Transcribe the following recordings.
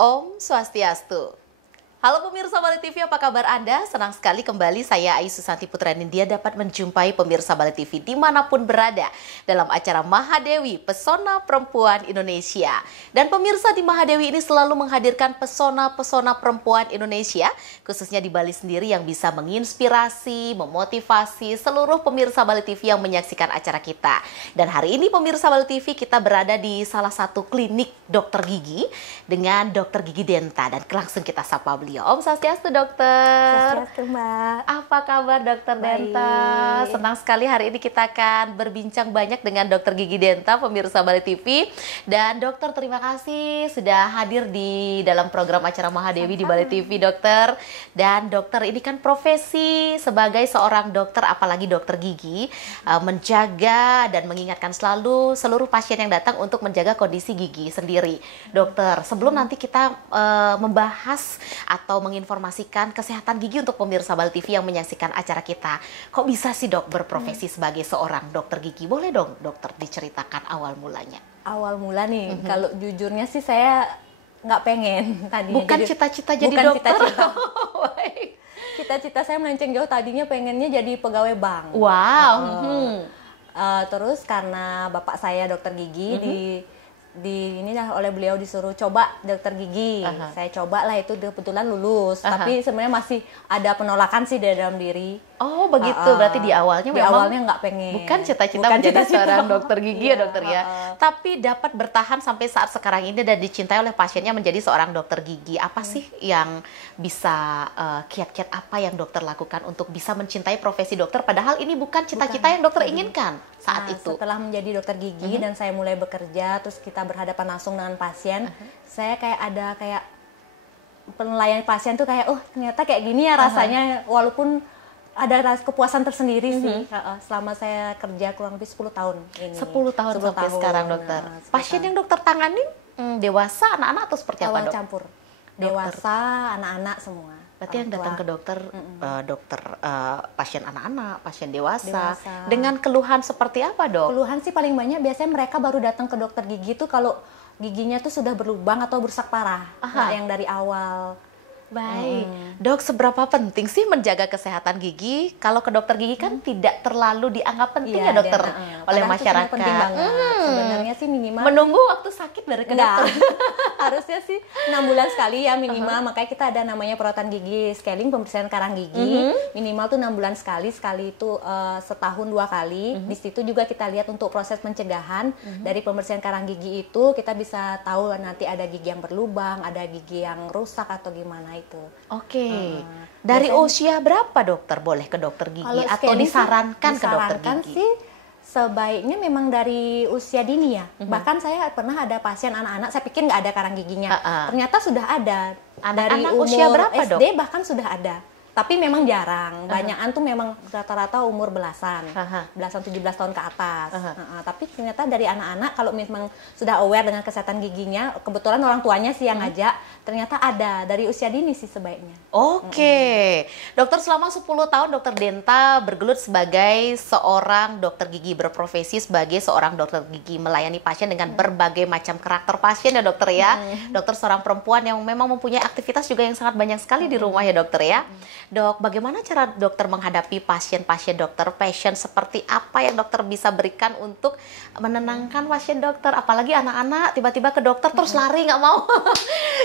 Om Swastiastu. Halo pemirsa Bali TV, apa kabar Anda? Senang sekali kembali saya Ai Susanti Putra Nindya dapat menjumpai pemirsa Bali TV dimanapun berada dalam acara Mahadewi Pesona Perempuan Indonesia. Dan pemirsa, di Mahadewi ini selalu menghadirkan pesona-pesona perempuan Indonesia, khususnya di Bali sendiri, yang bisa menginspirasi, memotivasi seluruh pemirsa Bali TV yang menyaksikan acara kita. Dan hari ini pemirsa Bali TV, kita berada di salah satu klinik dokter gigi dengan dokter gigi Denta, dan langsung kita sapa beliau. Om Swastiastu, dokter. Swastiastu, Mbak. Apa kabar dokter Denta? Senang sekali hari ini kita akan berbincang banyak dengan dokter gigi Denta, pemirsa Bali TV. Dan dokter, terima kasih sudah hadir di dalam program acara Mahadewi di Bali TV, dokter. Dan dokter, ini kan profesi sebagai seorang dokter, apalagi dokter gigi, menjaga dan mengingatkan selalu seluruh pasien yang datang untuk menjaga kondisi gigi sendiri. Dokter, sebelum nanti kita membahas atau menginformasikan kesehatan gigi untuk pemirsa Bali TV yang menyaksikan acara kita, kok bisa sih dok berprofesi sebagai seorang dokter gigi? Boleh dong dokter diceritakan awal mulanya? Awal mula nih, kalau jujurnya sih saya nggak pengen tadinya. Bukan cita-cita jadi bukan dokter? Cita-cita. Cita-cita saya melenceng jauh, tadinya pengennya jadi pegawai bank. Wow. Terus karena bapak saya dokter gigi, ini dah oleh beliau disuruh coba dokter gigi. Saya coba lah, itu kebetulan lulus. Tapi sebenarnya masih ada penolakan sih dari dalam diri. Oh begitu, berarti di awalnya nggak pengen. Bukan cita-cita menjadi seorang dokter gigi ya dokter ya. Tapi dapat bertahan sampai saat sekarang ini dan dicintai oleh pasiennya menjadi seorang dokter gigi. Apa sih yang bisa, kiat-kiat apa yang dokter lakukan untuk bisa mencintai profesi dokter? Padahal ini bukan cita-cita yang dokter inginkan saat itu. Setelah menjadi dokter gigi dan saya mulai bekerja, terus kita berhadapan langsung dengan pasien, saya kayak penilaian pasien tuh kayak, oh ternyata kayak gini ya rasanya, walaupun ada rasa kepuasan tersendiri sih. Selama saya kerja kurang lebih 10 tahun ini. 10 tahun sampai sekarang dokter. Pasien yang dokter tangani dewasa, anak-anak atau seperti apa dok? Campur. Dewasa, anak-anak semua. Berarti yang datang ke dokter, pasien anak-anak, pasien dewasa. Dengan keluhan seperti apa dok? Keluhan sih paling banyak biasanya mereka baru datang ke dokter gigi tuh kalau giginya tuh sudah berlubang atau rusak parah. Nah, yang dari awal. Baik, dok, seberapa penting sih menjaga kesehatan gigi? Kalau ke dokter gigi kan tidak terlalu dianggap penting ya dokter oleh masyarakat. Penting banget. Sebenarnya sih minimal menunggu waktu sakit dari ke dokter. Harusnya sih 6 bulan sekali ya minimal. Makanya kita ada namanya perawatan gigi scaling, pembersihan karang gigi. Minimal tuh 6 bulan sekali itu setahun 2 kali. Di situ juga kita lihat untuk proses pencegahan dari pembersihan karang gigi itu, kita bisa tahu nanti ada gigi yang berlubang, ada gigi yang rusak atau gimana itu. Oke. Dari usia berapa dokter boleh ke dokter gigi atau disarankan ke dokter gigi? Sih sebaiknya memang dari usia dini ya. Bahkan saya pernah ada pasien anak-anak, saya pikir nggak ada karang giginya. Ternyata sudah ada. Dari umur usia berapa, SD dok? bahkan sudah ada. Tapi memang jarang. Banyakan tuh memang rata-rata umur belasan. Belasan 17 tahun ke atas. Tapi ternyata dari anak-anak kalau memang sudah aware dengan kesehatan giginya, kebetulan orang tuanya sih yang ngajak, ternyata ada dari usia dini sih sebaiknya. Oke. Dokter, selama 10 tahun dokter Denta bergelut sebagai seorang dokter gigi, berprofesi sebagai seorang dokter gigi, melayani pasien dengan berbagai macam karakter pasien ya dokter ya. Dokter seorang perempuan yang memang mempunyai aktivitas juga yang sangat banyak sekali di rumah ya dokter ya. Dok, bagaimana cara dokter menghadapi pasien-pasien dokter? Passion seperti apa yang dokter bisa berikan untuk menenangkan pasien dokter? Apalagi anak-anak tiba-tiba ke dokter terus lari nggak mau.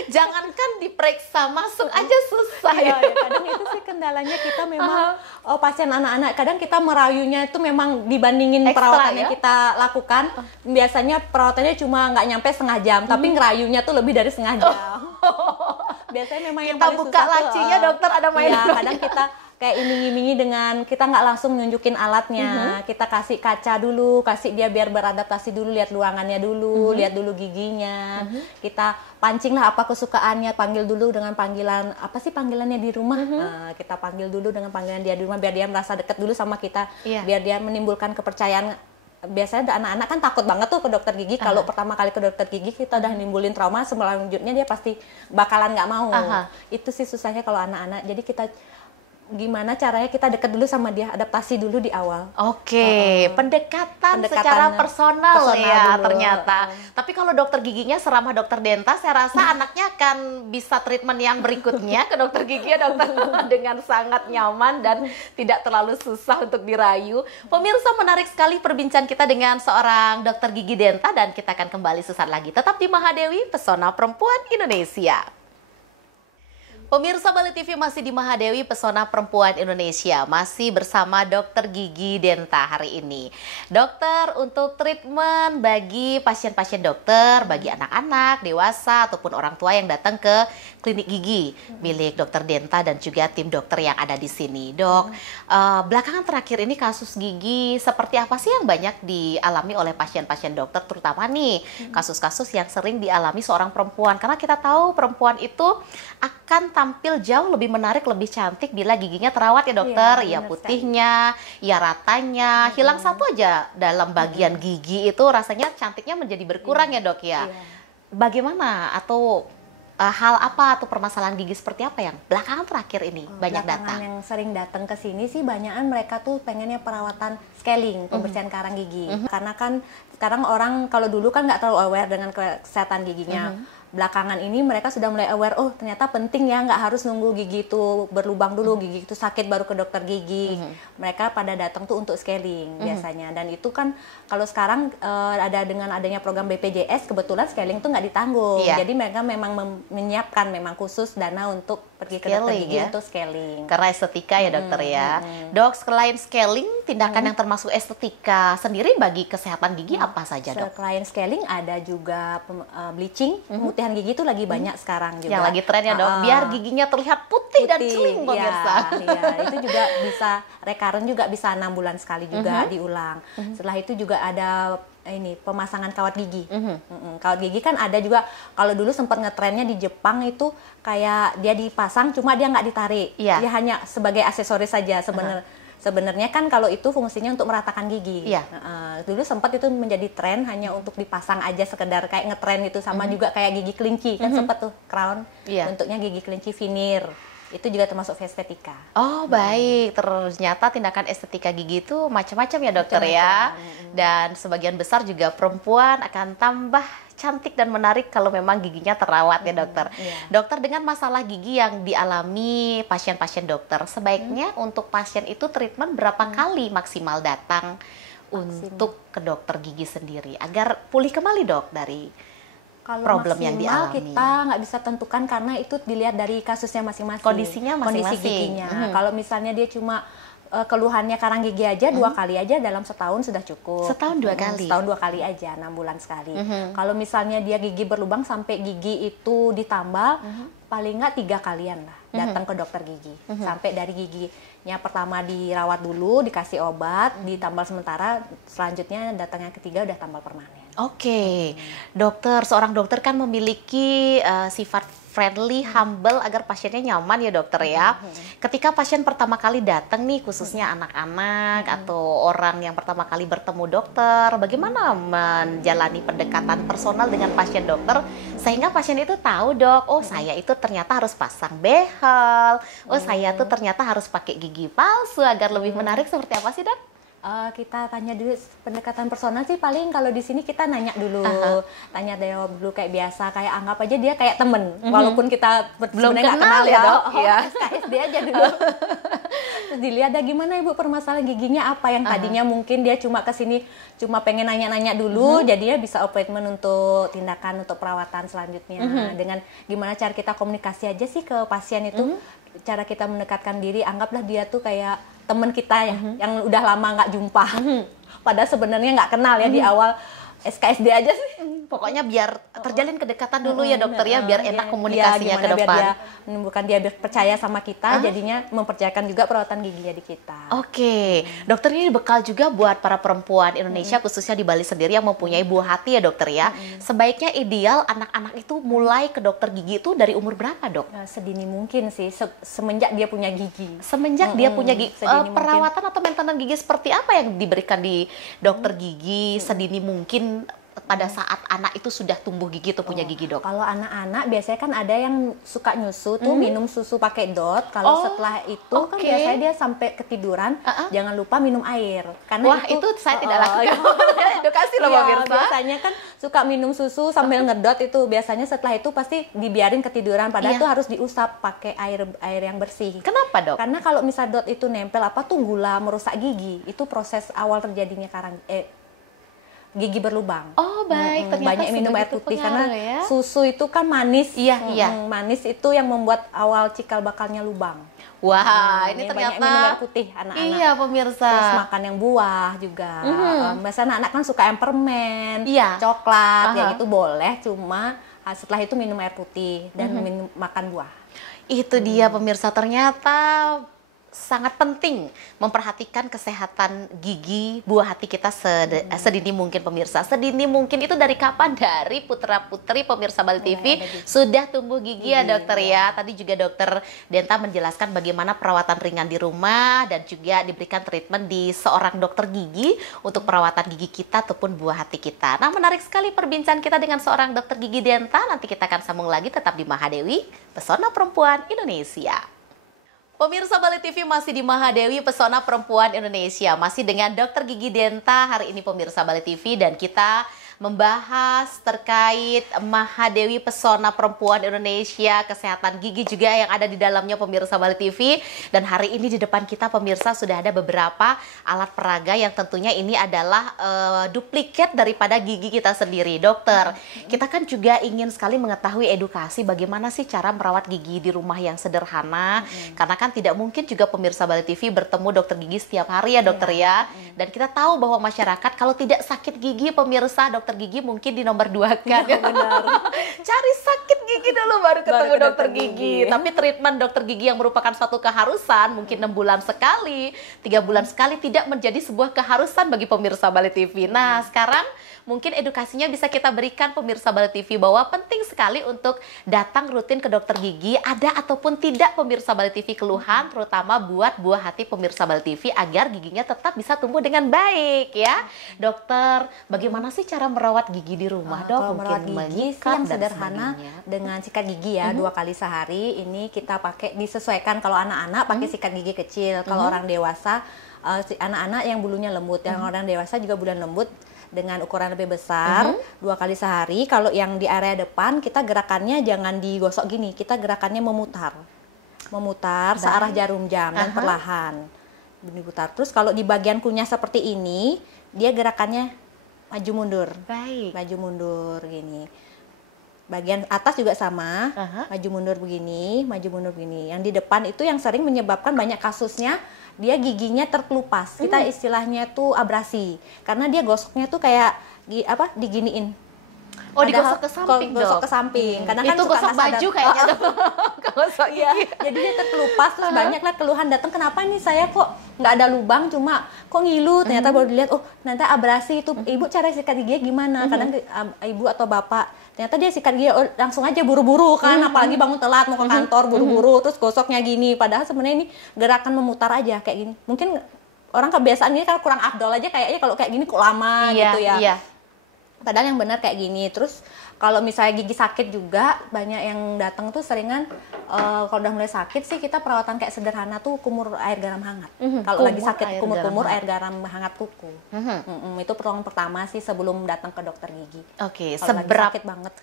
Jangankan diperiksa, masuk aja susah. Ya, kadang itu sih kendalanya kita memang pasien anak-anak. Kadang kita merayunya itu memang dibandingin perawatan yang kita lakukan. Biasanya perawatannya cuma nggak nyampe setengah jam, tapi ngerayunya tuh lebih dari setengah jam. Biasanya memang yang paling buka lacinya dokter ada mainan. Ya, kadang kita kayak iming-imingi dengan kita nggak langsung nunjukin alatnya. Kita kasih kaca dulu, kasih dia biar beradaptasi dulu, lihat ruangannya dulu, lihat dulu giginya. Kita pancing lah apa kesukaannya, panggil dulu dengan panggilan apa sih panggilannya di rumah. Kita panggil dulu dengan panggilan dia di rumah biar dia merasa dekat dulu sama kita, biar dia menimbulkan kepercayaan. Biasanya anak-anak kan takut banget tuh ke dokter gigi. Kalau pertama kali ke dokter gigi kita udah nimbulin trauma, selanjutnya dia pasti bakalan nggak mau. Itu sih susahnya kalau anak-anak. Jadi kita gimana caranya kita dekat dulu sama dia, adaptasi dulu di awal. Oke, pendekatan secara personal ya dulu. ternyata. Tapi kalau dokter giginya seramah dokter Denta, saya rasa anaknya akan bisa treatment yang berikutnya ke dokter gigi ya dokter dengan sangat nyaman dan tidak terlalu susah untuk dirayu. Pemirsa, menarik sekali perbincangan kita dengan seorang dokter gigi Denta dan kita akan kembali sesaat lagi. Tetap di Mahadewi, Pesona Perempuan Indonesia. Pemirsa Bali TV masih di Mahadewi, Pesona Perempuan Indonesia. Masih bersama Dokter Gigi Denta hari ini. Dokter, untuk treatment bagi pasien-pasien dokter, bagi anak-anak, dewasa, ataupun orang tua yang datang ke klinik gigi milik Dokter Denta dan juga tim dokter yang ada di sini. Dok, belakangan terakhir ini kasus gigi seperti apa sih yang banyak dialami oleh pasien-pasien dokter, terutama nih kasus-kasus yang sering dialami seorang perempuan? Karena kita tahu perempuan itu akan tampil jauh lebih menarik, lebih cantik bila giginya terawat ya dokter. Ya putihnya, ya ratanya. Hilang satu aja dalam bagian gigi itu rasanya cantiknya menjadi berkurang ya dok ya. Bagaimana atau hal apa atau permasalahan gigi seperti apa yang belakangan terakhir ini banyak datang? Yang sering datang ke sini sih banyakan mereka tuh pengennya perawatan scaling, pembersihan karang gigi. Karena kan sekarang orang kalau dulu kan nggak terlalu aware dengan kesehatan giginya. Belakangan ini mereka sudah mulai aware, oh ternyata penting ya, nggak harus nunggu gigi itu berlubang dulu, gigi itu sakit baru ke dokter gigi. Mereka pada datang tuh untuk scaling biasanya, dan itu kan kalau sekarang ada dengan adanya program BPJS, kebetulan scaling tuh nggak ditanggung. Jadi mereka memang menyiapkan memang khusus dana untuk pergi ke dokter gigi untuk scaling. Karena estetika ya dokter ya. Dok, selain scaling, tindakan yang termasuk estetika sendiri bagi kesehatan gigi apa saja dok? Selain scaling ada juga bleaching, pemutihan gigi itu lagi banyak sekarang juga. Yang lagi tren ya dok, biar giginya terlihat putih dan celing pemirsa. Iya, itu juga bisa recurrent, juga bisa 6 bulan sekali juga diulang. Setelah itu juga ada ini pemasangan kawat gigi. Kawat gigi kan ada juga, kalau dulu sempat ngetrennya di Jepang itu kayak dia dipasang cuma dia nggak ditarik. Dia hanya sebagai aksesoris saja sebenarnya. Sebenarnya kan kalau itu fungsinya untuk meratakan gigi. Dulu sempat itu menjadi tren hanya untuk dipasang aja sekedar kayak ngetren gitu, sama juga kayak gigi kelinci kan sempat tuh crown, bentuknya gigi kelinci veneer. Itu juga termasuk estetika. Oh baik, ternyata tindakan estetika gigi itu macam-macam ya dokter ya. Dan sebagian besar juga perempuan akan tambah cantik dan menarik kalau memang giginya terawat ya dokter. Dokter, dengan masalah gigi yang dialami pasien-pasien dokter, sebaiknya untuk pasien itu treatment berapa kali maksimal datang untuk ke dokter gigi sendiri agar pulih kembali dok dari problem yang dialami? Kita nggak bisa tentukan karena itu dilihat dari kasusnya masing-masing. Kondisinya masing-masing. Kondisi giginya. Kalau misalnya dia cuma keluhannya karang gigi aja, 2 kali aja dalam setahun sudah cukup. Setahun 2 kali? Setahun 2 kali aja, 6 bulan sekali. Kalau misalnya dia gigi berlubang sampai gigi itu ditambal, paling nggak 3 kalian lah datang ke dokter gigi. Sampai dari giginya pertama dirawat dulu, dikasih obat, ditambal sementara, selanjutnya datang yang ketiga udah tambal permanen. Oke, dokter, seorang dokter kan memiliki sifat friendly, humble agar pasiennya nyaman ya dokter ya. Ketika pasien pertama kali datang nih, khususnya anak-anak atau orang yang pertama kali bertemu dokter, bagaimana menjalani pendekatan personal dengan pasien dokter sehingga pasien itu tahu dok, oh saya itu ternyata harus pasang behel, oh saya tuh ternyata harus pakai gigi palsu agar lebih menarik, seperti apa sih dok? Kita tanya dulu pendekatan personal sih, paling kalau di sini kita nanya dulu, tanya dulu kayak biasa, kayak anggap aja dia kayak temen, walaupun kita belum nggak kenal ya dok, SKSD aja dulu. Terus dilihat ada gimana ibu permasalahan giginya apa, yang tadinya mungkin dia cuma kesini cuma pengen nanya-nanya dulu, jadinya bisa appointment untuk tindakan untuk perawatan selanjutnya. Dengan gimana cara kita komunikasi aja sih ke pasien itu, cara kita mendekatkan diri, anggaplah dia tuh kayak teman kita ya, yang udah lama nggak jumpa. Padahal sebenarnya nggak kenal ya di awal SKSD aja sih. Pokoknya biar terjalin kedekatan dulu ya dokter ya, biar enak komunikasinya ke depan. Biar dia menimbulkan dia percaya sama kita, jadinya mempercayakan juga perawatan giginya di kita. Oke, dokter, ini bekal juga buat para perempuan Indonesia khususnya di Bali sendiri yang mempunyai buah hati ya dokter ya. Sebaiknya ideal anak-anak itu mulai ke dokter gigi itu dari umur berapa dok? Sedini mungkin sih, semenjak dia punya gigi. Semenjak dia punya gigi. Perawatan atau maintenance gigi seperti apa yang diberikan di dokter gigi sedini mungkin pada saat anak itu sudah tumbuh gigi atau punya gigi, Dok? Kalau anak-anak biasanya kan ada yang suka nyusu tuh minum susu pakai dot. Kalau setelah itu kan biasanya dia sampai ketiduran, jangan lupa minum air. Karena itu saya tidak lakukan. Edukasi loh, pemirsa. Biasanya kan suka minum susu sambil ngedot itu. Biasanya setelah itu pasti dibiarin ketiduran. Padahal itu harus diusap pakai air yang bersih. Kenapa, Dok? Karena kalau misal dot itu nempel gula merusak gigi. Itu proses awal terjadinya gigi berlubang. Oh, baik. Ternyata banyak minum air putih karena susu itu kan manis. Manis itu yang membuat awal cikal bakalnya lubang. Wah, ini ternyata banyak minum air putih anak-anak. Iya, pemirsa. Terus makan yang buah juga. Biasanya anak kan suka yang permen, coklat, ya gitu boleh. Cuma setelah itu minum air putih dan makan buah. Itu dia, pemirsa, ternyata sangat penting memperhatikan kesehatan gigi buah hati kita sedini mungkin, pemirsa. Sedini mungkin itu dari kapan? Dari putra-putri pemirsa Bali TV sudah tumbuh gigi ya, dokter ya. Tadi juga dokter Denta menjelaskan bagaimana perawatan ringan di rumah dan juga diberikan treatment di seorang dokter gigi untuk perawatan gigi kita ataupun buah hati kita. Nah, menarik sekali perbincangan kita dengan seorang dokter gigi Denta. Nanti kita akan sambung lagi, tetap di Mahadewi, Pesona Perempuan Indonesia. Pemirsa Bali TV masih di Mahadewi, Pesona Perempuan Indonesia. Masih dengan Dokter Gigi Denta hari ini, pemirsa Bali TV. Dan kita membahas terkait Mahadewi, Pesona Perempuan Indonesia, kesehatan gigi juga yang ada di dalamnya, pemirsa Bali TV. Dan hari ini di depan kita, pemirsa, sudah ada beberapa alat peraga yang tentunya ini adalah duplikat daripada gigi kita sendiri. Dokter, kita kan juga ingin sekali mengetahui edukasi bagaimana sih cara merawat gigi di rumah yang sederhana. Karena kan tidak mungkin juga pemirsa Bali TV bertemu dokter gigi setiap hari ya, dokter ya. Dan kita tahu bahwa masyarakat kalau tidak sakit gigi, pemirsa, dokter gigi mungkin di nomor 2 kan. Ya, benar. Cari sakit gigi dulu baru ketemu dokter gigi. Tapi treatment dokter gigi yang merupakan suatu keharusan, mungkin 6 bulan sekali, 3 bulan sekali, tidak menjadi sebuah keharusan bagi pemirsa Bali TV. Nah, sekarang mungkin edukasinya bisa kita berikan pemirsa Bali TV bahwa penting sekali untuk datang rutin ke dokter gigi, ada ataupun tidak pemirsa Bali TV keluhan, terutama buat buah hati pemirsa Bali TV agar giginya tetap bisa tumbuh dengan baik ya. Dokter, bagaimana sih cara merawat gigi di rumah, Dok? Kalau merawat gigi sih yang sederhana dengan sikat gigi ya, 2 kali sehari. Ini kita pakai disesuaikan, kalau anak-anak pakai sikat gigi kecil, kalau orang dewasa anak-anak yang bulunya lembut, yang orang dewasa juga bulunya lembut dengan ukuran lebih besar, 2 kali sehari. Kalau yang di area depan, kita gerakannya jangan digosok gini, kita gerakannya memutar searah jarum jam dan perlahan diputar. Terus kalau di bagian kunyah seperti ini, dia gerakannya maju mundur, maju mundur gini. Bagian atas juga sama, maju mundur begini, maju mundur begini. Yang di depan itu yang sering menyebabkan banyak kasusnya, dia giginya terkelupas. Kita istilahnya tuh abrasi. Karena dia gosoknya tuh kayak diginiin. Oh, digosok ke samping, gosok ke samping. Karena kan itu gosok baju kayaknya tuh. Gosok ya. Jadi dia terkelupas, terus banyak lah keluhan datang, kenapa nih saya kok nggak ada lubang, cuma kok ngilu. Ternyata baru dilihat, oh ternyata abrasi itu. Ibu cara sikat giginya gimana? Kadang ibu atau bapak, ternyata dia sikat gigi langsung aja buru-buru kan, apalagi bangun telat mau ke kantor buru-buru, terus gosoknya gini. Padahal sebenarnya ini gerakan memutar aja kayak gini. Mungkin orang kebiasaan ini kan kurang afdol aja kayaknya, kalau kayak gini kok lama gitu ya. Iya. Padahal yang benar kayak gini. Terus kalau misalnya gigi sakit juga, banyak yang datang tuh seringan kalau udah mulai sakit sih kita perawatan kayak sederhana tuh kumur air garam hangat. Kalau lagi sakit kumur-kumur air garam hangat kuku. Itu pertolongan pertama sih sebelum datang ke dokter gigi. Oke,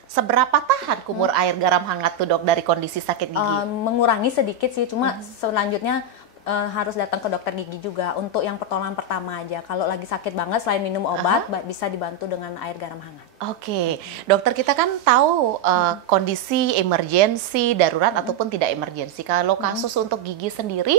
seberapa tahan kumur air garam hangat tuh, Dok, dari kondisi sakit gigi? Mengurangi sedikit sih, cuma selanjutnya harus datang ke dokter gigi juga untuk yang pertolongan pertama aja. Kalau lagi sakit banget, selain minum obat, bisa dibantu dengan air garam hangat. Oke, dokter, kita kan tahu kondisi emergensi, darurat ataupun tidak emergensi. Kalau kasus untuk gigi sendiri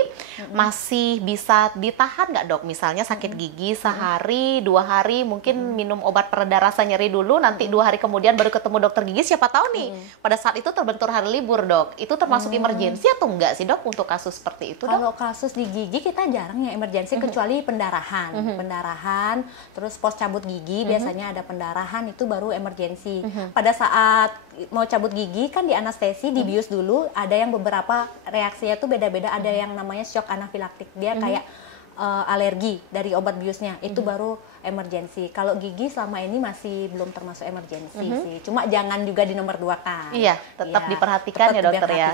masih bisa ditahan nggak, Dok? Misalnya sakit gigi sehari, 2 hari, mungkin minum obat pereda rasa nyeri dulu, nanti 2 hari kemudian baru ketemu dokter gigi. Siapa tahu nih pada saat itu terbentur hari libur, Dok. Itu termasuk emergensi atau enggak sih, Dok, untuk kasus seperti itu, Dok? Kalau kasus di gigi kita jarang yang emergensi, kecuali pendarahan. Pendarahan, terus pos cabut gigi biasanya ada pendarahan, itu baru emergensi. Pada saat mau cabut gigi kan di anestesi, dibius dulu, ada yang beberapa reaksinya tuh beda-beda. Ada yang namanya shock anafilaktik, dia kayak alergi dari obat biusnya, itu baru emergensi. Kalau gigi selama ini masih belum termasuk emergensi sih. Cuma jangan juga di nomor 2-kan. Iya, tetap diperhatikan tetap ya dokter ya.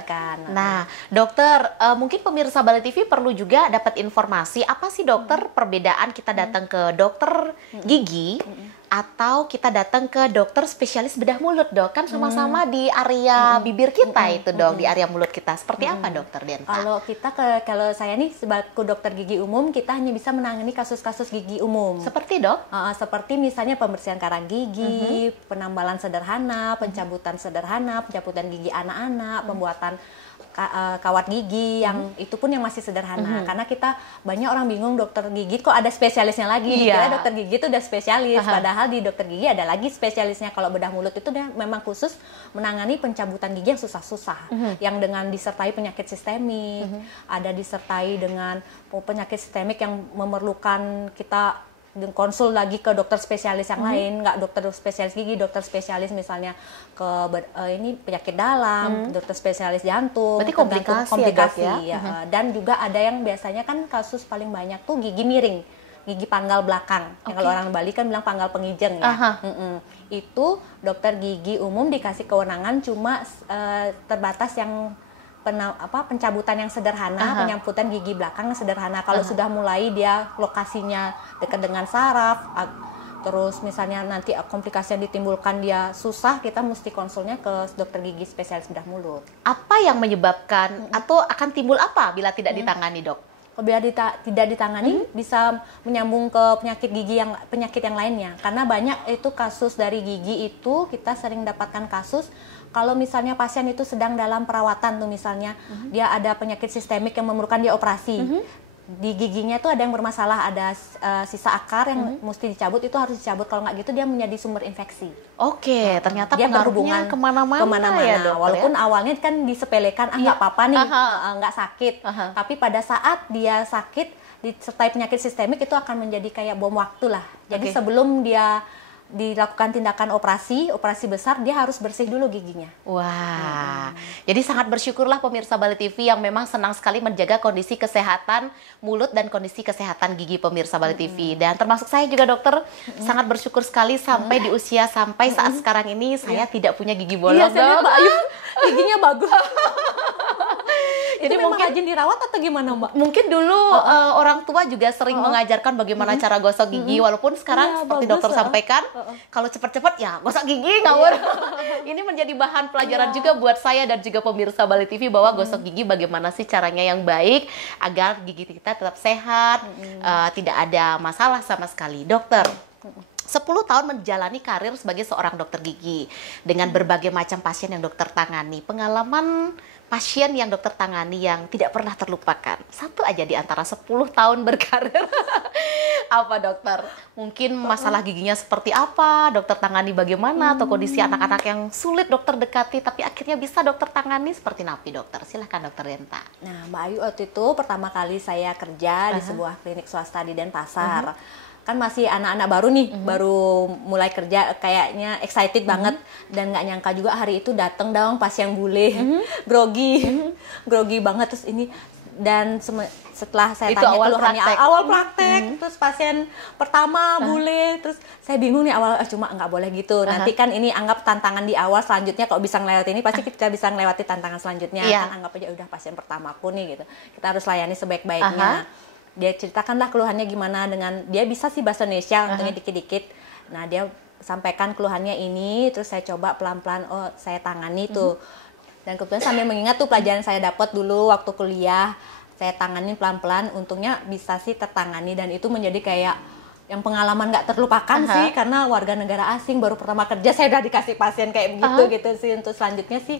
Nah, dokter, mungkin pemirsa Bali TV perlu juga dapat informasi apa sih dokter perbedaan kita datang ke dokter gigi atau kita datang ke dokter spesialis bedah mulut, Dok? Kan sama-sama di area bibir kita itu, Dok, di area mulut kita. Seperti apa, Dokter Denta? Kalau saya nih sebagai dokter gigi umum, kita hanya bisa menangani kasus-kasus gigi umum. Seperti, Dok? Seperti misalnya pembersihan karang gigi, penambalan sederhana, pencabutan sederhana, pencabutan gigi anak-anak, pembuatan kawat gigi yang itu pun yang masih sederhana. Karena kita banyak orang bingung dokter gigi kok ada spesialisnya lagi. Kira dokter gigi itu udah spesialis, padahal di dokter gigi ada lagi spesialisnya. Kalau bedah mulut itu dia memang khusus menangani pencabutan gigi yang susah-susah, yang dengan disertai penyakit sistemik, ada disertai dengan penyakit sistemik yang memerlukan kita konsul lagi ke dokter spesialis yang lain, nggak dokter spesialis gigi, dokter spesialis misalnya ke ini penyakit dalam, dokter spesialis jantung. Berarti komplikasi ya. Dan juga ada yang biasanya kan kasus paling banyak tuh gigi miring, gigi panggal belakang. Yang kalau orang Bali kan bilang panggal pengijeng ya. Itu dokter gigi umum dikasih kewenangan cuma terbatas yang pencabutan yang sederhana, penyamputan gigi belakang yang sederhana. Kalau sudah mulai dia lokasinya dekat dengan saraf, terus misalnya nanti komplikasi yang ditimbulkan dia susah, kita mesti konsulnya ke dokter gigi spesialis bedah mulut. Apa yang menyebabkan atau akan timbul apa bila tidak ditangani, Dok? Bila tidak ditangani bisa menyambung ke penyakit yang lainnya. Karena banyak itu kasus dari gigi itu kita sering dapatkan kasus kalau misalnya pasien itu sedang dalam perawatan tuh misalnya dia ada penyakit sistemik yang memerlukan dia operasi. Di giginya tuh ada yang bermasalah, ada sisa akar yang mesti dicabut, itu harus dicabut. Kalau nggak gitu dia menjadi sumber infeksi. Oke, ternyata dia berhubungan kemana-mana ya, Dok. Walaupun awalnya kan disepelekan, nggak apa-apa nih, nggak sakit. Tapi pada saat dia sakit disertai penyakit sistemik itu akan menjadi kayak bom waktu lah. Jadi sebelum dia dilakukan tindakan operasi besar, dia harus bersih dulu giginya. Wah, jadi sangat bersyukurlah pemirsa Bali TV yang memang senang sekali menjaga kondisi kesehatan mulut dan kondisi kesehatan gigi pemirsa Bali TV. Dan termasuk saya juga dokter, sangat bersyukur sekali sampai di usia sampai saat sekarang ini saya tidak punya gigi bolong. Iya, saya lihat Mbak Ayu giginya bagus. Jadi mungkin rajin dirawat atau gimana, Mbak? Mungkin dulu orang tua juga sering mengajarkan bagaimana cara gosok gigi, walaupun sekarang seperti dokter sampaikan, kalau cepat-cepat ya gosok gigi ngawur. Ini menjadi bahan pelajaran juga buat saya dan juga pemirsa Bali TV bahwa gosok gigi bagaimana sih caranya yang baik agar gigi kita tetap sehat, tidak ada masalah sama sekali. Dokter, 10 tahun menjalani karir sebagai seorang dokter gigi dengan berbagai macam pasien yang dokter tangani. Pengalaman pasien yang dokter tangani yang tidak pernah terlupakan. Satu aja di antara 10 tahun berkarir. Apa dokter? Mungkin masalah giginya seperti apa? Dokter tangani bagaimana? Atau kondisi anak-anak yang sulit dokter dekati tapi akhirnya bisa dokter tangani seperti napi, dokter? Silahkan dokter Denta. Nah, Mbak Ayu, waktu itu pertama kali saya kerja di sebuah klinik swasta di Denpasar. Kan masih anak-anak baru nih, baru mulai kerja, kayaknya excited banget dan nggak nyangka juga hari itu datang dong pasien bule, grogi banget terus ini. Dan setelah saya itu tanya keluhannya awal praktek, terus pasien pertama bule, terus saya bingung nih awal cuma nggak boleh gitu. Nanti kan ini anggap tantangan di awal, selanjutnya kalau bisa ngelewati ini pasti kita bisa ngelewati tantangan selanjutnya. Kan anggap aja udah pasien pertamaku nih gitu. Kita harus layani sebaik-baiknya. Dia ceritakanlah keluhannya gimana, dengan dia bisa sih bahasa Indonesia untungnya dikit-dikit. Nah, dia sampaikan keluhannya ini, terus saya coba pelan-pelan saya tangani tuh. Dan kebetulan sambil mengingat tuh pelajaran saya dapat dulu waktu kuliah, saya tanganin pelan-pelan, untungnya bisa sih tertangani dan itu menjadi kayak yang pengalaman nggak terlupakan sih, karena warga negara asing baru pertama kerja saya udah dikasih pasien kayak begitu gitu sih. Untuk selanjutnya sih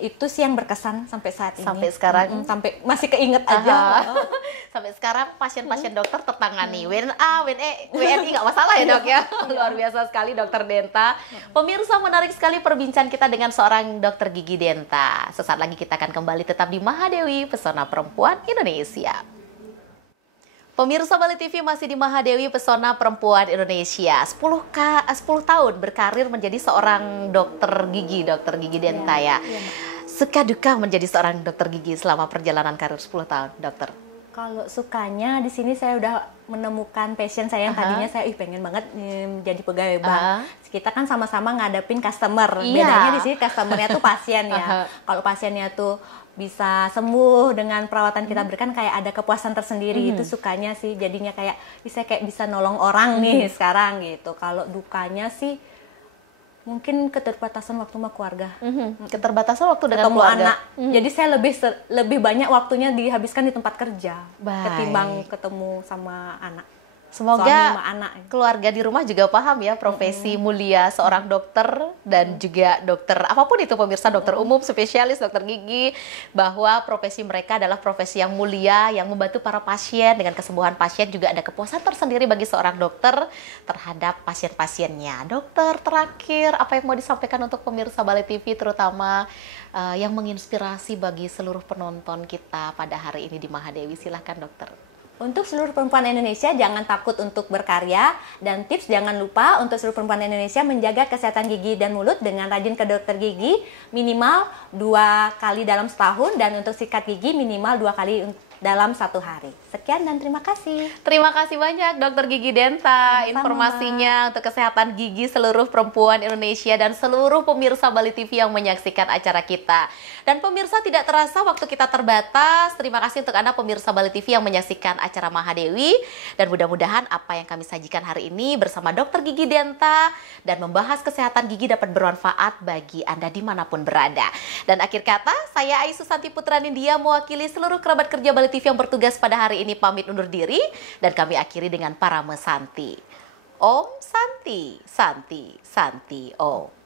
itu sih yang berkesan sampai saat ini. Sampai sekarang sampai masih keinget aja. Sampai sekarang pasien-pasien dokter tertangani. WNA, WNI nggak masalah ya, Dok ya. Luar biasa sekali dokter Denta. Pemirsa, menarik sekali perbincangan kita dengan seorang dokter gigi Denta. Sesaat lagi kita akan kembali tetap di Mahadewi, Pesona Perempuan Indonesia. Pemirsa Bali TV masih di Mahadewi, Pesona Perempuan Indonesia. 10 tahun berkarir menjadi seorang dokter gigi Denta ya. Suka duka menjadi seorang dokter gigi selama perjalanan karir 10 tahun, dokter? Kalau sukanya di sini saya udah menemukan passion saya yang tadinya saya pengen banget jadi pegawai bank. Kita kan sama-sama ngadepin customer. Iya. Bedanya di sini customernya tuh pasien ya. Kalau pasiennya tuh bisa sembuh dengan perawatan kita berikan, kayak ada kepuasan tersendiri. Itu sukanya sih, jadinya kayak saya kayak bisa nolong orang nih sekarang gitu. Kalau dukanya sih mungkin keterbatasan waktu sama keluarga. Keterbatasan waktu dengan Ketemu keluarga. anak. Jadi saya lebih banyak waktunya dihabiskan di tempat kerja ketimbang ketemu sama anak. Semoga Suami sama anak. keluarga di rumah juga paham ya profesi mulia seorang dokter dan juga dokter apapun itu pemirsa, dokter umum, spesialis, dokter gigi, bahwa profesi mereka adalah profesi yang mulia yang membantu para pasien. Dengan kesembuhan pasien juga ada kepuasan tersendiri bagi seorang dokter terhadap pasien-pasiennya. Dokter, terakhir apa yang mau disampaikan untuk pemirsa Bale TV, terutama yang menginspirasi bagi seluruh penonton kita pada hari ini di Mahadewi? Silahkan dokter. Untuk seluruh perempuan Indonesia, jangan takut untuk berkarya. Dan tips jangan lupa untuk seluruh perempuan Indonesia menjaga kesehatan gigi dan mulut dengan rajin ke dokter gigi minimal 2 kali dalam setahun. Dan untuk sikat gigi minimal 2 kali dalam 1 hari. Sekian dan terima kasih. Terima kasih banyak Dokter Gigi Denta, Sama-sama, informasinya untuk kesehatan gigi seluruh perempuan Indonesia dan seluruh pemirsa Bale TV yang menyaksikan acara kita. Dan pemirsa, tidak terasa waktu kita terbatas. Terima kasih untuk Anda pemirsa Bale TV yang menyaksikan acara Mahadewi. Dan mudah-mudahan apa yang kami sajikan hari ini bersama Dokter Gigi Denta dan membahas kesehatan gigi dapat bermanfaat bagi Anda dimanapun berada. Dan akhir kata, saya Ai Susanti Putra Nindya mewakili seluruh kerabat kerja Bale TV yang bertugas pada hari ini pamit undur diri, dan kami akhiri dengan Parame Santi. Om Santi, Santi, Santi, Om.